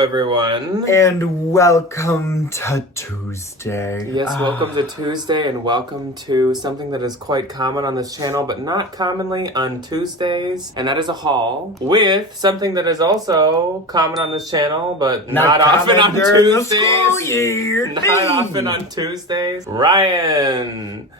everyone. And welcome to Tuesday. Yes, welcome to Tuesday and welcome to something that is quite common on this channel, but not commonly on Tuesdays. And that is a haul with something that is also common on this channel, but not often on Tuesdays. Not often on Tuesdays. Ryan.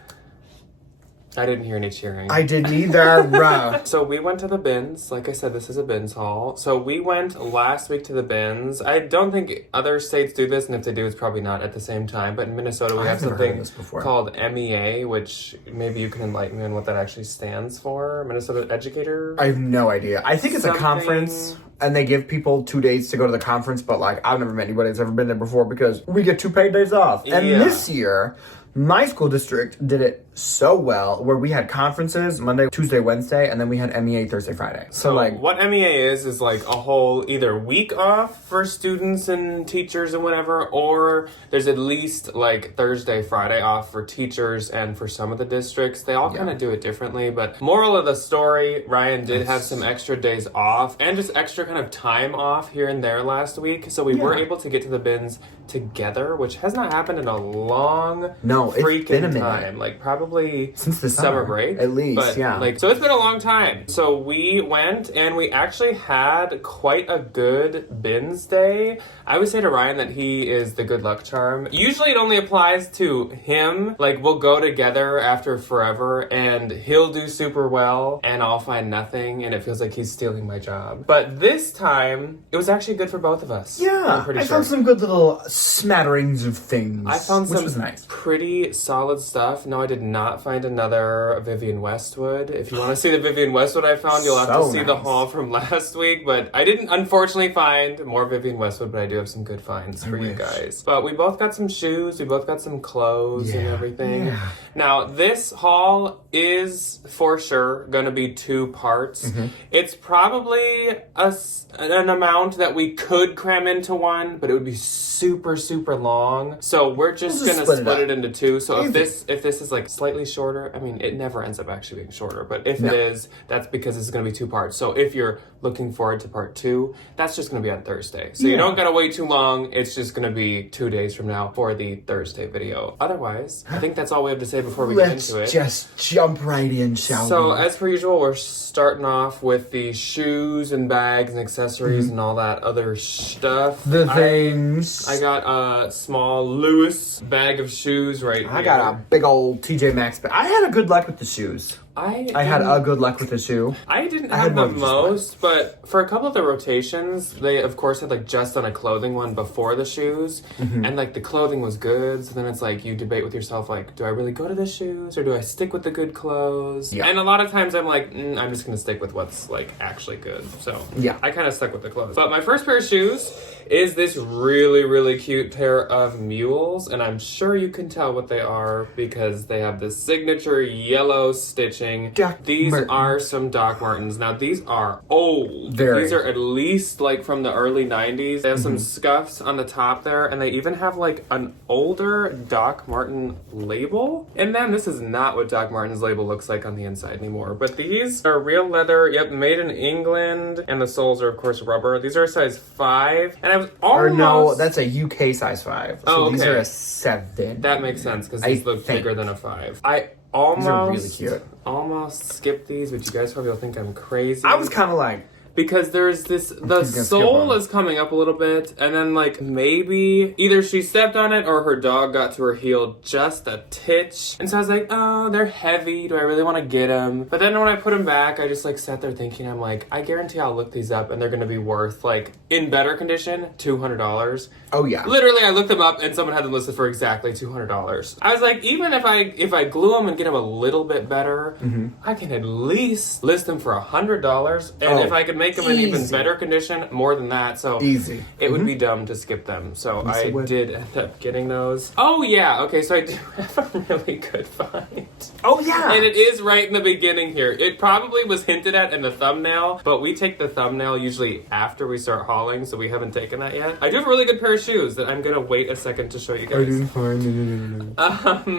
I didn't hear any cheering. I didn't either. So we went to the bins. Like I said, this is a bins haul. So we went last week to the bins. I don't think other states do this, and if they do, it's probably not at the same time. But in Minnesota, we have something called MEA, which maybe you can enlighten me on what that actually stands for. Minnesota Educator? I have no idea. I think it's a conference, and they give people 2 days to go to the conference, but like I've never met anybody that's ever been there before because we get 2 paid days off. And this year, my school district did it so well where we had conferences Monday, Tuesday, Wednesday, and then we had MEA Thursday, Friday. So like what MEA is like a whole either week off for students and teachers and whatever, or there's at least like Thursday, Friday off for teachers and for some of the districts. They all kind of do it differently, but moral of the story, Ryan did have some extra days off and just extra kind of time off here and there last week. So we were able to get to the bins together, which has not happened in a long it's been a minute. time. Like probably since the summer break. At least, but, so it's been a long time. So we went and we actually had quite a good bins day. I would say to Ryan that he is the good luck charm. Usually it only applies to him. Like we'll go together after forever and he'll do super well and I'll find nothing and it feels like he's stealing my job. But this time it was actually good for both of us. Yeah, I found some good little smatterings of things. I found some was nice. Pretty solid stuff. No, I did not find another Vivian Westwood. If you want to see the Vivian Westwood I found, you'll have to see the haul from last week. But I didn't unfortunately find more Vivian Westwood, but I do have some good finds for you guys. But we both got some shoes. We both got some clothes and everything. Yeah. Now, this haul is for sure going to be 2 parts. It's probably an amount that we could cram into one, but it would be super long. So we're just gonna split it into 2. So if this is like slightly shorter, I mean it never ends up actually being shorter, but if it is, that's because it's gonna be 2 parts. So if you're looking forward to part 2, that's just gonna be on Thursday. So you don't gotta wait too long. It's just gonna be 2 days from now for the Thursday video. Otherwise, I think that's all we have to say before we get into it. Let's just jump right in, shall we? So as per usual, we're starting off with the shoes and bags and accessories and all that other stuff. The things. I got a small Lewis bag of shoes right here. I got a big old TJ Maxx bag. I had a good luck with the shoes. I had a good luck with the shoe. I didn't have the most, but for a couple of the rotations, they of course had like just done a clothing one before the shoes, and like the clothing was good. So then it's like you debate with yourself, like, do I really go to the shoes or do I stick with the good clothes? Yeah. And a lot of times I'm like, I'm just gonna stick with what's like actually good. So I kind of stuck with the clothes. But my first pair of shoes is this really cute pair of mules, and I'm sure you can tell what they are because they have this signature yellow stitching. These are some Doc Martens. Now these are old. These are at least like from the early 90s. They have some scuffs on the top there, and they even have like an older Doc Marten label. And then this is not what Doc Marten's label looks like on the inside anymore. But these are real leather. Yep, made in England, and the soles are of course rubber. These are a size 5, and I was almost. Or no, that's a UK size 5. So these are a 7. That makes sense because these look bigger than a 5. I almost, these are really cute. Almost skipped these, but you guys probably will think I'm crazy. I was kind of like, because there's this, the sole is coming up a little bit, and then like maybe either she stepped on it or her dog got to her heel just a titch. And so I was like, oh, they're heavy. Do I really want to get them? But then when I put them back, I just like sat there thinking, I'm like, I guarantee I'll look these up and they're going to be worth like in better condition, $200. Oh yeah. Literally, I looked them up and someone had them listed for exactly $200. I was like, even if I glue them and get them a little bit better, I can at least list them for $100. And if I could make them in even better condition, more than that. So it would be dumb to skip them. So I did end up getting those. Oh yeah, okay, so I do have a really good find. Oh yeah. And it is right in the beginning here. It probably was hinted at in the thumbnail, but we take the thumbnail usually after we start hauling, so we haven't taken that yet. I do have a really good pair of shoes that I'm gonna wait a second to show you guys. I didn't find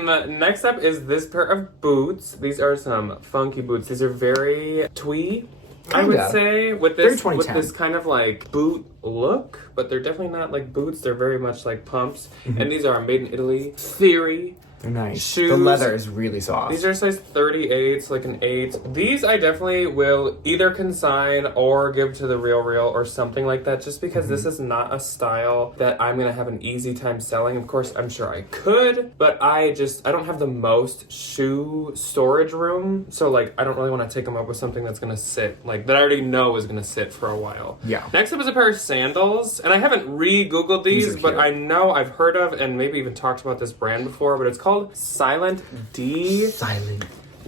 it. Next up is this pair of boots. These are some funky boots. These are very twee, I would say, with this kind of like boot look, but they're definitely not like boots. They're very much like pumps. And these are made in Italy. Theory. They're nice. Shoes. The leather is really soft. These are size 38, like an 8. These I definitely will either consign or give to the Real or something like that, just because this is not a style that I'm going to have an easy time selling. Of course, I'm sure I could, but I don't have the most shoe storage room, so like I don't really want to take them up with something that's going to sit, like that I already know is going to sit for a while. Yeah. Next up is a pair of sandals, and I haven't re-googled these, but I know I've heard of and maybe even talked about this brand before, but it's called Silent D. Silent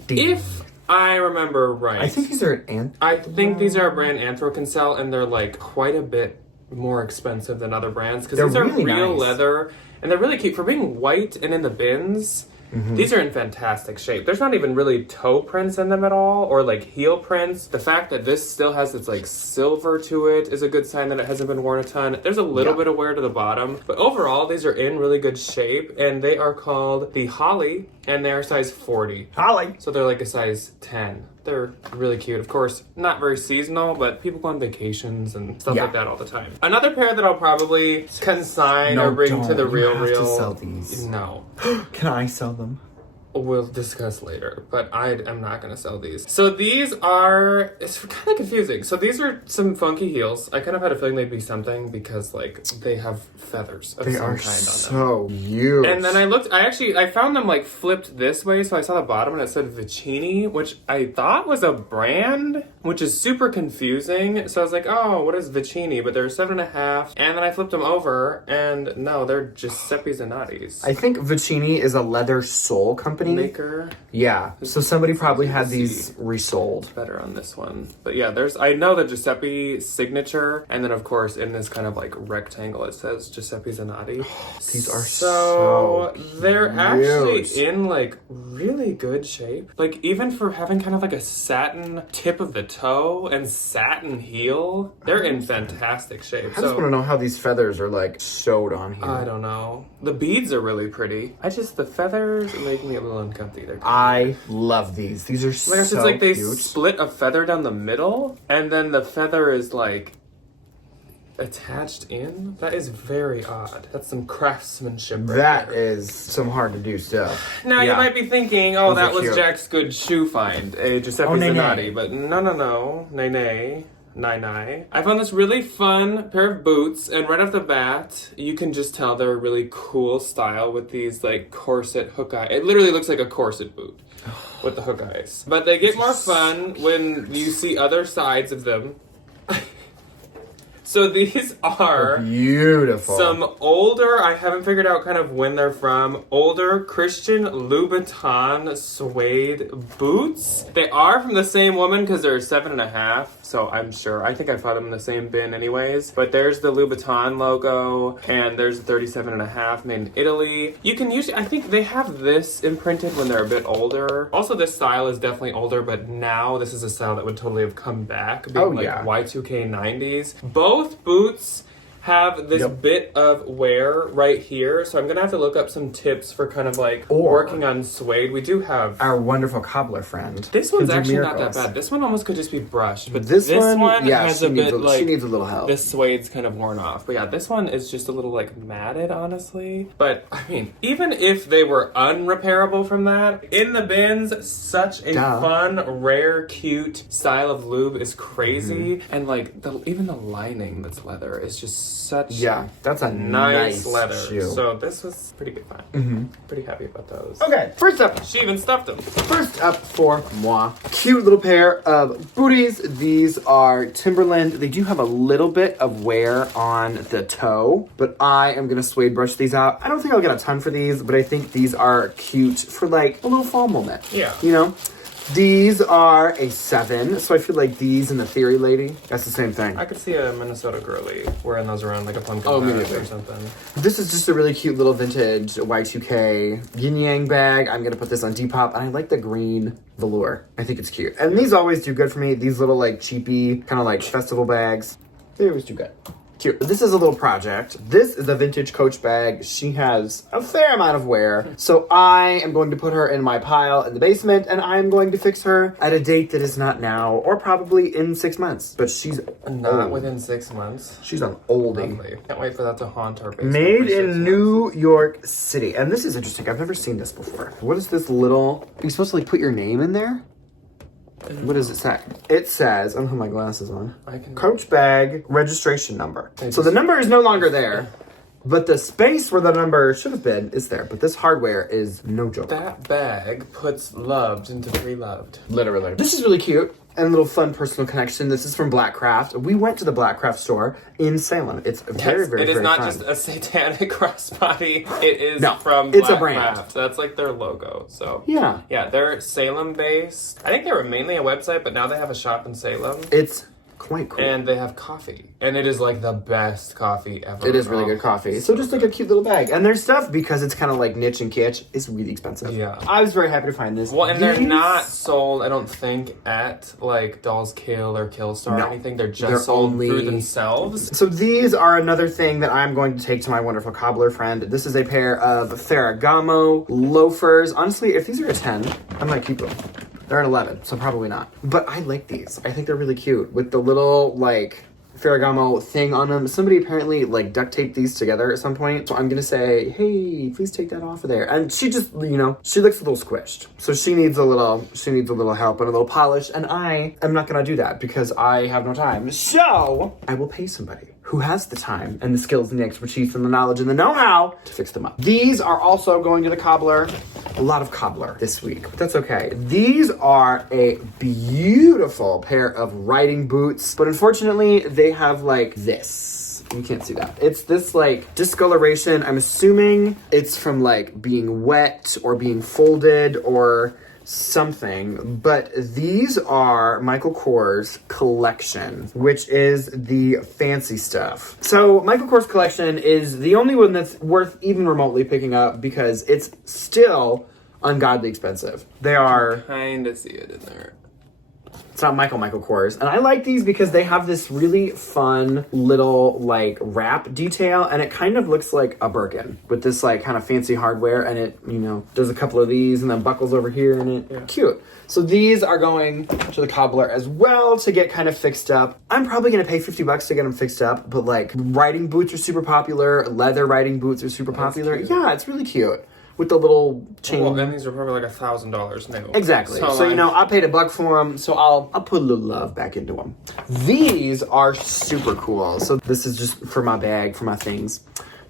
D. If I remember right. I think these are an I think these are a brand Anthro can sell, and they're like quite a bit more expensive than other brands because these are really real nice. leather, and they're really cute for being white and in the bins. These are in fantastic shape. There's not even really toe prints in them at all, or like heel prints. The fact that this still has its like silver to it is a good sign that it hasn't been worn a ton. There's a little bit of wear to the bottom, but overall these are in really good shape, and they are called the Holly, and they're size 40. Holly. So they're like a size 10. They're really cute. Of course, not very seasonal, but people go on vacations and stuff like that all the time. Another pair that I'll probably consign or bring to the Real. You have to sell these. No. Can I sell them? We'll discuss later, but I am not going to sell these. So these are, it's kind of confusing. So these are some funky heels. I kind of had a feeling they'd be something because like they have feathers of some kind on them. So cute. And then I found them like flipped this way. So I saw the bottom and it said Vicini, which I thought was a brand, which is super confusing. So I was like, oh, what is Vicini? But they're 7.5. And then I flipped them over and no, they're Giuseppe Zanotti's. I think Vicini is a leather sole company. Maker. Yeah. So somebody probably had these resold. Better on this one. But yeah, I know the Giuseppe signature, and then of course in this kind of like rectangle it says Giuseppe Zanotti. These are so they're cute. actually in like really good shape. Like even for having kind of like a satin tip of the toe and satin heel, they're in fantastic shape. I just want to know how these feathers are like sewed on here. I don't know. The beads are really pretty. The feathers make me a little uncomfy. I love these. These are so it's like they cute. split a feather down the middle, and then the feather is like attached in. That is very odd. That's some craftsmanship. That is some hard to do stuff. Now you might be thinking, oh, that was cute. Jack's good shoe find, a Giuseppe Zanotti, but no, nay. I found this really fun pair of boots, and right off the bat, you can just tell they're a really cool style with these like corset hook eye. It literally looks like a corset boot with the hook eyes. But they get more fun when you see other sides of them. So these are beautiful. Some older, I haven't figured out kind of when they're from, older Christian Louboutin suede boots. They are from the same woman because they're 7.5, so I'm sure. I think I found them in the same bin anyways. But there's the Louboutin logo, and there's 37.5 made in Italy. You can usually, I think they have this imprinted when they're a bit older. Also, this style is definitely older, but now this is a style that would totally have come back. Being Y2K 90s. Both boots have this bit of wear right here, so I'm gonna have to look up some tips for kind of like working on suede. We do have our wonderful cobbler friend. This one's actually not that bad. This one almost could just be brushed, but this one has a bit like she needs a little help. The suede's kind of worn off, but yeah, this one is just a little like matted, honestly. But I mean, even if they were unrepairable from that, in the bins, such a fun, rare, cute style of lube is crazy, and like even the lining that's leather is just such that's a nice leather shoe. So this was pretty good find. Pretty happy about those. Okay, first up, she even stuffed them. First up for moi, cute little pair of booties. These are Timberland. They do have a little bit of wear on the toe, but I am gonna suede brush these out. I don't think I'll get a ton for these, but I think these are cute for like a little fall moment. Yeah, you know. These are a 7, so I feel like these and the Theory Lady, that's the same thing. I could see a Minnesota girly wearing those around like a pumpkin patch or something. This is just a really cute little vintage Y2K yin yang bag. I'm gonna put this on Depop, and I like the green velour. I think it's cute. And these always do good for me. These little like cheapy, kind of like festival bags, they always do good. Cute. This is a little project. This is a vintage Coach bag. She has a fair amount of wear. So I am going to put her in my pile in the basement, and I am going to fix her at a date that is not now or probably in 6 months. But she's not old. within 6 months. She's an oldie. Lovely. Can't wait for that to haunt our basement. Made in New York City. And this is interesting. I've never seen this before. What is this little... Are you supposed to like put your name in there? What does it say? It says, I don't have my glasses on. Coach bag registration number. So the number is no longer there, but the space where the number should have been is there. But this hardware is no joke. That bag puts loved into pre-loved. Literally. This is really cute. And a little fun personal connection. This is from Blackcraft. We went to the Blackcraft store in Salem. It's very, very, It is very not fun. just a satanic crossbody. It is from it's a Blackcraft. brand. That's like their logo. So Yeah. yeah, they're Salem based. I think they were mainly a website, but now they have a shop in Salem. It's quite cool. And they have coffee. And it is like the best coffee ever. It is really good coffee. So just like a cute little bag. And their stuff, because it's kind of like niche and kitsch, is really expensive. Yeah. I was very happy to find this. Well, and they're not sold, I don't think, at like Dolls Kill or Killstar or anything. They're just sold through themselves. So these are another thing that I'm going to take to my wonderful cobbler friend. This is a pair of Ferragamo loafers. Honestly, if these are a 10, I might keep them. They're an 11, so probably not. But I like these. I think they're really cute with the little like Ferragamo thing on them. Somebody apparently like duct taped these together at some point. So I'm gonna say, hey, please take that off of there. And she just, you know, she looks a little squished. So she needs a little help and a little polish. And I am not gonna do that because I have no time. So I will pay somebody who has the time and the skills and the expertise and the knowledge and the know-how to fix them up. These are also going to the cobbler. A lot of cobbler this week, but that's okay. These are a beautiful pair of riding boots, but unfortunately they have like this. You can't see that. It's this like discoloration. I'm assuming it's from like being wet or being folded or something, but these are Michael Kors collection, which is the fancy stuff. So Michael Kors collection is the only one that's worth even remotely picking up because it's still ungodly expensive. They are... Kind of see it in there. It's not Michael Kors. And I like these because they have this really fun little like wrap detail, and it kind of looks like a Birkin with this like kind of fancy hardware, and it, you know, does a couple of these and then buckles over here and it. Yeah. Cute. So these are going to the cobbler as well to get kind of fixed up. I'm probably going to pay $50 to get them fixed up, but like riding boots are super popular. Leather riding boots are super popular. Yeah, it's really cute. With the little chain. Well, and these are probably like $1,000 new. Exactly. So you know, I paid $1 for them, so I'll put a little love back into them. These are super cool. So this is just for my bag, for my things.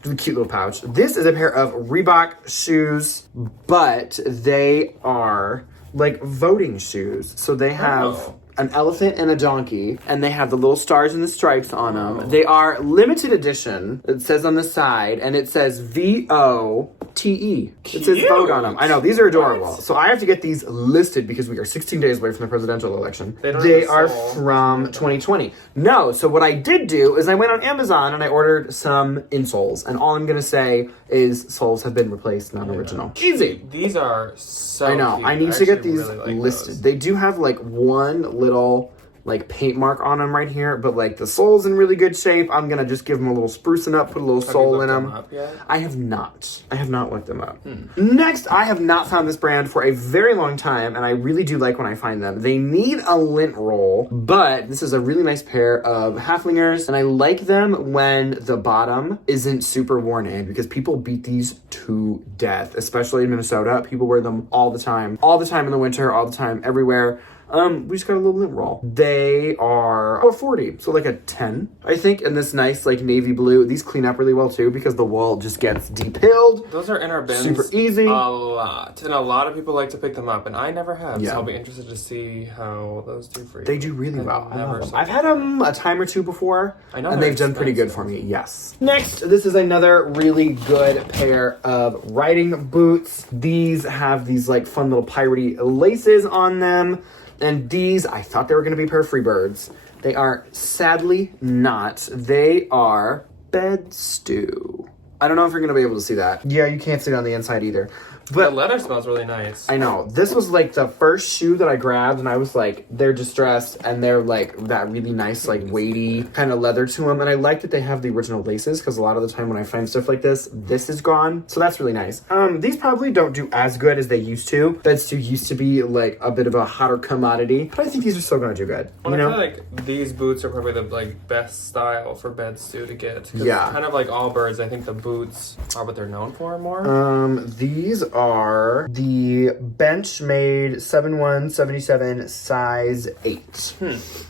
The cute little pouch. This is a pair of Reebok shoes, but they are like voting shoes. So they have an elephant and a donkey, and they have the little stars and the stripes on them. They are limited edition. It says on the side, and it says VOTE. It says vote on them. I know, these are adorable. What? So I have to get these listed because we are 16 days away from the presidential election. They are from 2020. No, so what I did do is I went on Amazon and I ordered some insoles, and all I'm gonna say is soles have been replaced, non-original. Easy. These are so I know. cute. I need to get these really listed. They do have like one little like paint mark on them right here, but like the sole's in really good shape. I'm gonna just give them a little sprucing up, put a little sole in them. Up yet? I have not looked them up. Next, I have not found this brand for a very long time, and I really do like when I find them. They need a lint roll, but this is a really nice pair of halflingers, and I like them when the bottom isn't super worn in because people beat these to death, especially in Minnesota. People wear them all the time in the winter, all the time, everywhere. We just got a little lint roll. They are 440, so like a 10, I think, in this nice like navy blue. These clean up really well too because the wool just gets depilled. Those are in our bins super easy. A lot, and a lot of people like to pick them up, and I never have. Yeah. So I'll be interested to see how those do for you. They do really well. I've had them a time or two before, I know, and they've done pretty good for me. Yes. Next, this is another really good pair of riding boots. These have these like fun little piratey laces on them. And these, I thought they were going to be pair of Freebirds. They are sadly not. They are bed stew. I don't know if you're going to be able to see that. Yeah, you can't see it on the inside either. But the leather smells really nice. I know. This was like the first shoe that I grabbed, and I was like, they're distressed, and they're like that really nice, like weighty kind of leather to them. And I like that they have the original laces, because a lot of the time when I find stuff like this is gone. So that's really nice. These probably don't do as good as they used to. Beds too used to be like a bit of a hotter commodity, but I think these are still going to do good. Well, I feel like these boots are probably the like best style for beds too to get. Yeah. Kind of like Allbirds, I think the boots are what they're known for more. These are the Benchmade 7177 size 8.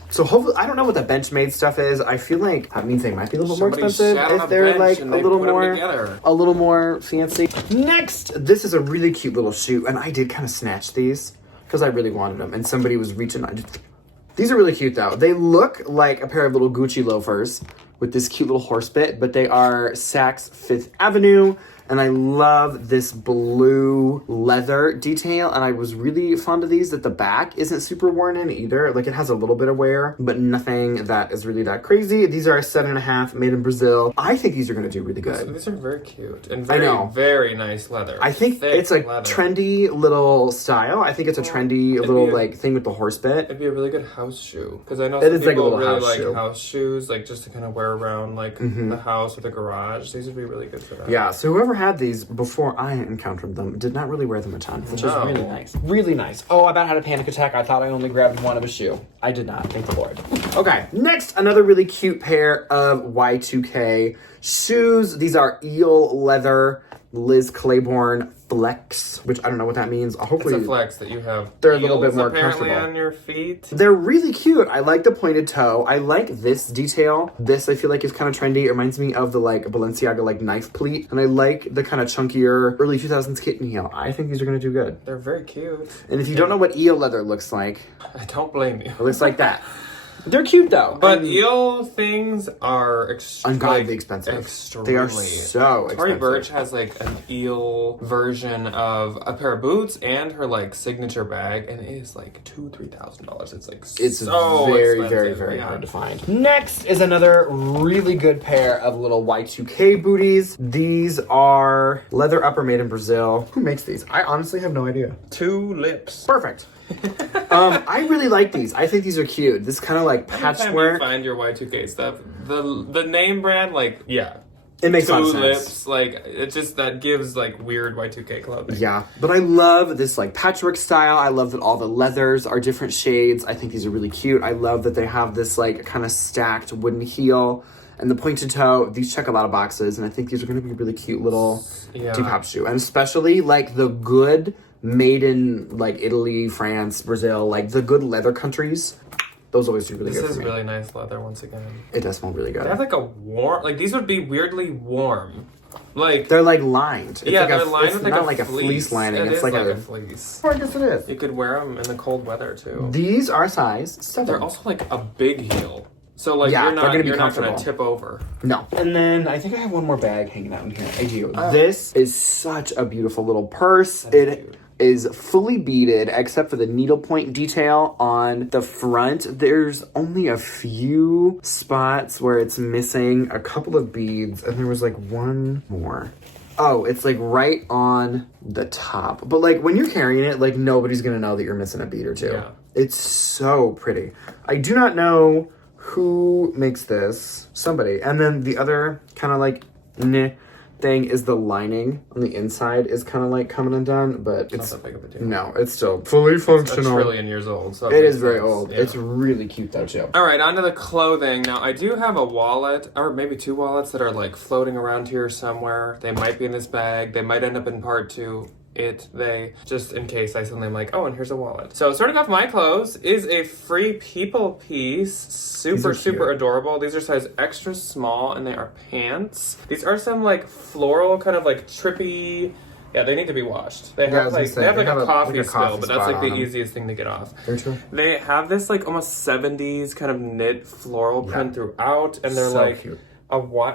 So hopefully, I don't know what the Benchmade stuff is. I feel like that means they might be a little bit more expensive if they're like a little more fancy. Next, this is a really cute little shoe, and I did kind of snatch these because I really wanted them, and somebody was reaching on. These are really cute though. They look like a pair of little Gucci loafers with this cute little horse bit, but they are Saks Fifth Avenue. And I love this blue leather detail. And I was really fond of these, that the back isn't super worn in either. Like, it has a little bit of wear, but nothing that is really that crazy. These are a 7.5, made in Brazil. I think these are going to do really good. These are very cute and very nice leather. I think it's a trendy little style. I think it's a trendy little like thing with the horse bit. It'd be a really good house shoe, because I know some people really like house shoes, like just to kind of wear around like the house or the garage. These would be really good for that. Yeah, so whoever had these before I encountered them did not really wear them a ton, which is really nice. Really nice. Oh, I about had a panic attack. I thought I only grabbed one of a shoe. I did not, thank the Lord. Okay, next, another really cute pair of Y2K shoes. These are eel leather Liz Claiborne Flex, which I don't know what that means. Hopefully it's a flex that you have. They're a little bit more comfortable on your feet. They're really cute. I like the pointed toe. I like this detail. This I feel like is kind of trendy. It reminds me of the like Balenciaga like knife pleat, and I like the kind of chunkier early 2000s kitten heel. I think these are going to do good. They're very cute. And if you don't know what eel leather looks like, I don't blame you. It looks like that. They're cute though. But eel things are ungodly expensive. Extremely. They are so expensive. Tory Burch has like an eel version of a pair of boots and her like signature bag, and it is like $2,000-$3,000. It's like so very, expensive. very, very hard to find. Next is another really good pair of little Y2K booties. These are leather upper made in Brazil. Who makes these? I honestly have no idea. Tulips. Perfect. I really like these. I think these are cute. This kind of like patchwork. You find your Y2K stuff. The name brand, like, yeah. It makes a lot of sense. Tulips, like, it just, that gives, like, weird Y2K clothing. Yeah, but I love this, like, patchwork style. I love that all the leathers are different shades. I think these are really cute. I love that they have this, like, kind of stacked wooden heel and the pointed toe. These check a lot of boxes, and I think these are going to be a really cute little Depop shoe. And especially, like, the good made in, like, Italy, France, Brazil, like, the good leather countries. Those always do really good for me. This is really nice leather, once again. It does smell really good. They have, like, a warm... Like, these would be weirdly warm. Like... They're, like, lined. It's yeah, like they're lined with, like a fleece lining. It's like a fleece. Oh, I guess it is. You could wear them in the cold weather, too. These are size 7. They're also, like, a big heel. So, like, yeah, you're not going to tip over. No. And then I think I have one more bag hanging out in here. I do. This is such a beautiful little purse. It is fully beaded except for the needlepoint detail on the front. There's only a few spots where it's missing a couple of beads, and there was like one more. Oh, it's like right on the top. But like when you're carrying it, like nobody's gonna know that you're missing a bead or two. Yeah. It's so pretty. I do not know who makes this. Somebody. And then the other kind of like thing is the lining on the inside is kind of like coming undone, but it's not that big of a deal. No, it's still fully functional. It's a trillion years old. So it is very old. Yeah. It's really cute though too. All right, on to the clothing. Now I do have a wallet, or maybe 2 wallets that are like floating around here somewhere. They might be in this bag. They might end up in part 2. Just in case I suddenly am like, oh, and here's a wallet. So starting off my clothes is a Free People piece. Super adorable. These are size extra small, and they are pants. These are some like floral kind of like trippy. Yeah, they need to be washed. They have like a coffee spill, but that's like the easiest thing to get off. Very true. They have this like almost 70s kind of knit floral print throughout, and they're so like cute.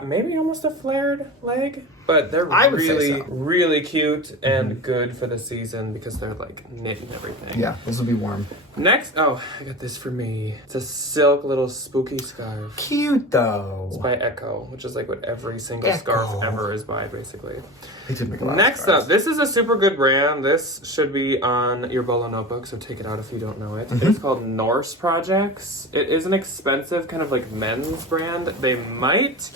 maybe almost a flared leg, but they're I would say really, so. really cute and good for the season because they're like knit and everything. Yeah, this will be warm. Next, I got this for me. It's a silk little spooky scarf. Cute though. It's by Echo, which is like what every single scarf ever is by, basically. They did make a lot Next of scarves. up, this is a super good brand. This should be on your Bolo notebook, so take it out if you don't know it. It's called Norse Projects. It is an expensive kind of like men's brand. They might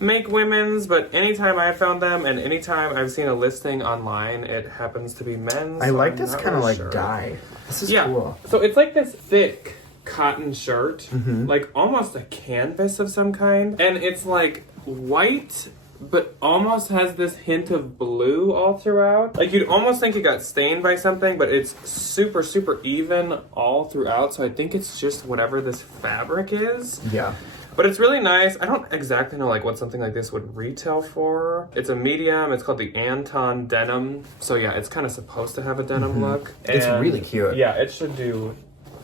make women's, but anytime I found them and anytime I've seen a listing online, it happens to be men's. I so like I'm this not kind of really like sure. dye. This is Yeah. cool. So it's like this thick cotton shirt, like almost a canvas of some kind, and it's like white but almost has this hint of blue all throughout. Like you'd almost think it got stained by something, but it's super, super even all throughout. So I think it's just whatever this fabric is. Yeah. But it's really nice. I don't exactly know like what something like this would retail for. It's a medium. It's called the Anton Denim. So yeah, it's kind of supposed to have a denim look. It's And really cute. Yeah, it should do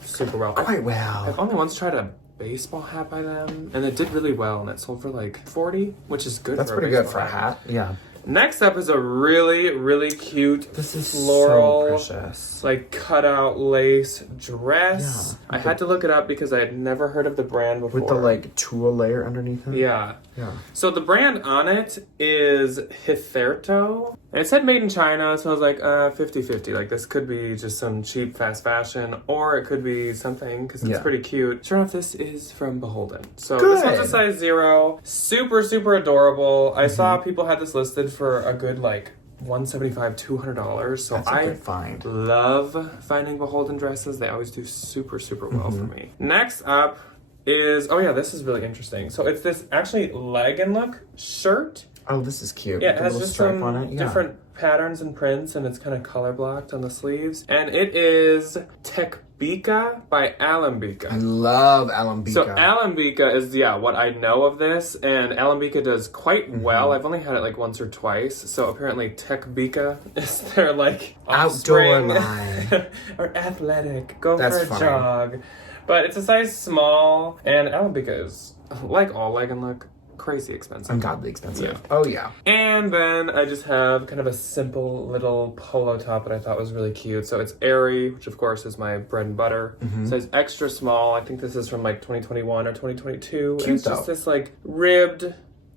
super well. Quite well. I've only once tried a baseball hat by them, and it did really well, and it sold for like $40, which is good. That's for pretty a good for a hat. Yeah. Next up is a really, really cute This is floral, so precious. like cutout lace dress. Yeah. I had to look it up because I had never heard of the brand before. With the like tulle layer underneath it. Yeah. Yeah. So the brand on it is Hitherto. And it said made in China, so I was like, 50-50. Like, this could be just some cheap fast fashion, or it could be something, because it's pretty cute. Sure enough, this is from Beholden. So this one's a size 0. Super, super adorable. I saw people had this listed for a good, like, $175, $200. So That's a I good find. love finding Beholden dresses. They always do super, super well for me. Next up is, this is really interesting. So it's this actually leg and look shirt. Oh, this is cute. Yeah, With it the has little just stripe some on it. Yeah. different patterns and prints, and it's kind of color blocked on the sleeves. And it is Tekbika by Alambika. I love Alambika. So Alambika is, what I know of this, and Alambika does quite well. I've only had it like once or twice, so apparently Tekbika is their like outdoor offspring. line. Or athletic. Go That's for a funny. jog. But it's a size small, and Alambika is, like all leg and look, crazy expensive. Ungodly expensive. Yeah. Oh, yeah. And then I just have kind of a simple little polo top that I thought was really cute. So it's airy, which of course is my bread and butter. Size extra small. I think this is from like 2021 or 2022. Cute, and it's though. just this like ribbed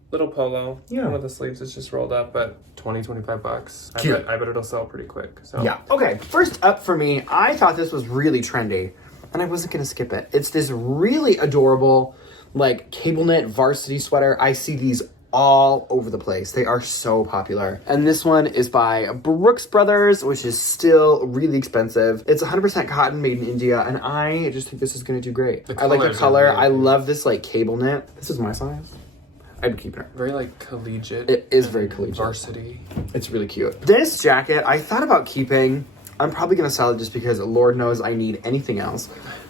little polo. Yeah. One of the sleeves is just rolled up, but $20-$25. Cute. I bet it'll sell pretty quick. So Yeah. Okay, first up for me, I thought this was really trendy, and I wasn't going to skip it. It's this really adorable, like, cable knit varsity sweater. I see these all over the place. They are so popular. And this one is by Brooks Brothers, which is still really expensive. It's 100% cotton, made in India, and I just think this is going to do great. I like the colors are color. really I cute. love this, like, cable knit. This is my size. I'd be keeping it. very like collegiate. It is very collegiate. Varsity. It's really cute. This jacket, I thought about keeping. I'm probably going to sell it just because Lord knows I need anything else.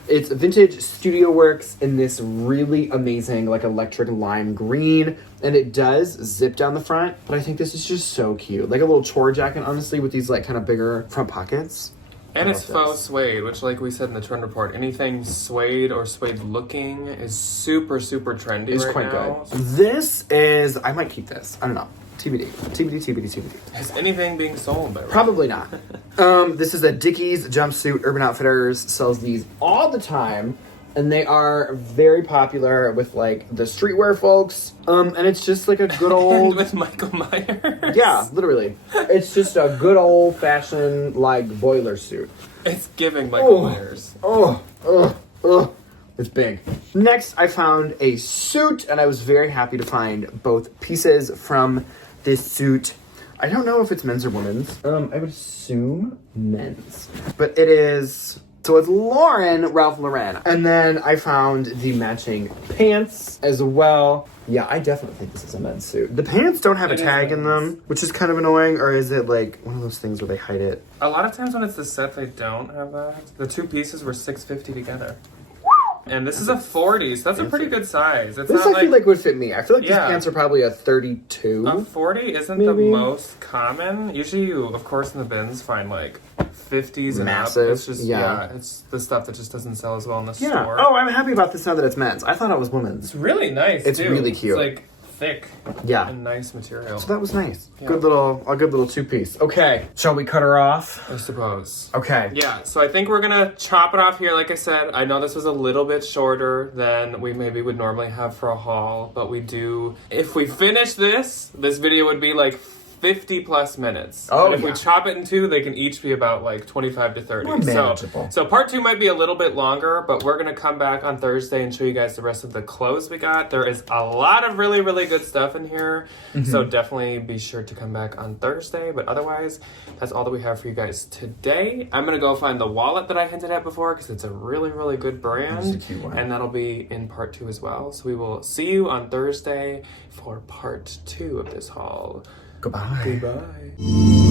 It's vintage Studio Works in this really amazing, like, electric lime green. And it does zip down the front. But I think this is just so cute. Like a little chore jacket, honestly, with these, like, kind of bigger front pockets. And I it's love faux suede, which, like we said in the trend report, anything suede or suede looking is super, super trendy It's right quite now. good. This is... I might keep this. I don't know. TBD. TBD, TBD, TBD. Is anything being sold by Probably not. This is a Dickies jumpsuit. Urban Outfitters sells these all the time. And they are very popular with, like, the streetwear folks. And it's just, like, a good old... And with Michael Myers. Yeah, literally. It's just a good old-fashioned, like, boiler suit. It's giving Michael Myers. It's big. Next, I found a suit, and I was very happy to find both pieces from this suit. I don't know if it's men's or women's. I would assume men's. But it is... So it's Ralph Lauren. And then I found the matching pants as well. Yeah, I definitely think this is a men's suit. The pants don't have a tag in them, which is kind of annoying. Or is it like one of those things where they hide it? A lot of times when it's the set, they don't have that. The two pieces were $6.50 together. And this is a 40, so that's a pretty good size. It's This not I feel like would fit me. I feel like these Yeah. pants are probably a 32. a 40 isn't Maybe. the most common. Usually you, of course, in the bins find like 50s and Massive, up. It's just, yeah. it's the stuff that just doesn't sell as well in the Yeah. store. Oh, I'm happy about this now that it's men's. I thought it was women's. It's really nice, It's too. really cute. It's like thick. Yeah. And nice material. So that was nice. Yeah. A good little two-piece. Okay. Shall we cut her off? I suppose. Okay. Yeah, so I think we're gonna chop it off here. Like I said, I know this was a little bit shorter than we maybe would normally have for a haul, but we do, if we finish this video would be like 50 plus minutes. Oh, but if we chop it in two, they can each be about like 25 to 30. More manageable. So part two might be a little bit longer, but we're gonna come back on Thursday and show you guys the rest of the clothes we got. There is a lot of really, really good stuff in here. So definitely be sure to come back on Thursday. But otherwise, that's all that we have for you guys today. I'm gonna go find the wallet that I hinted at before because it's a really, really good brand. It's a cute one. And that'll be in part two as well. So we will see you on Thursday for part two of this haul. Goodbye. Goodbye.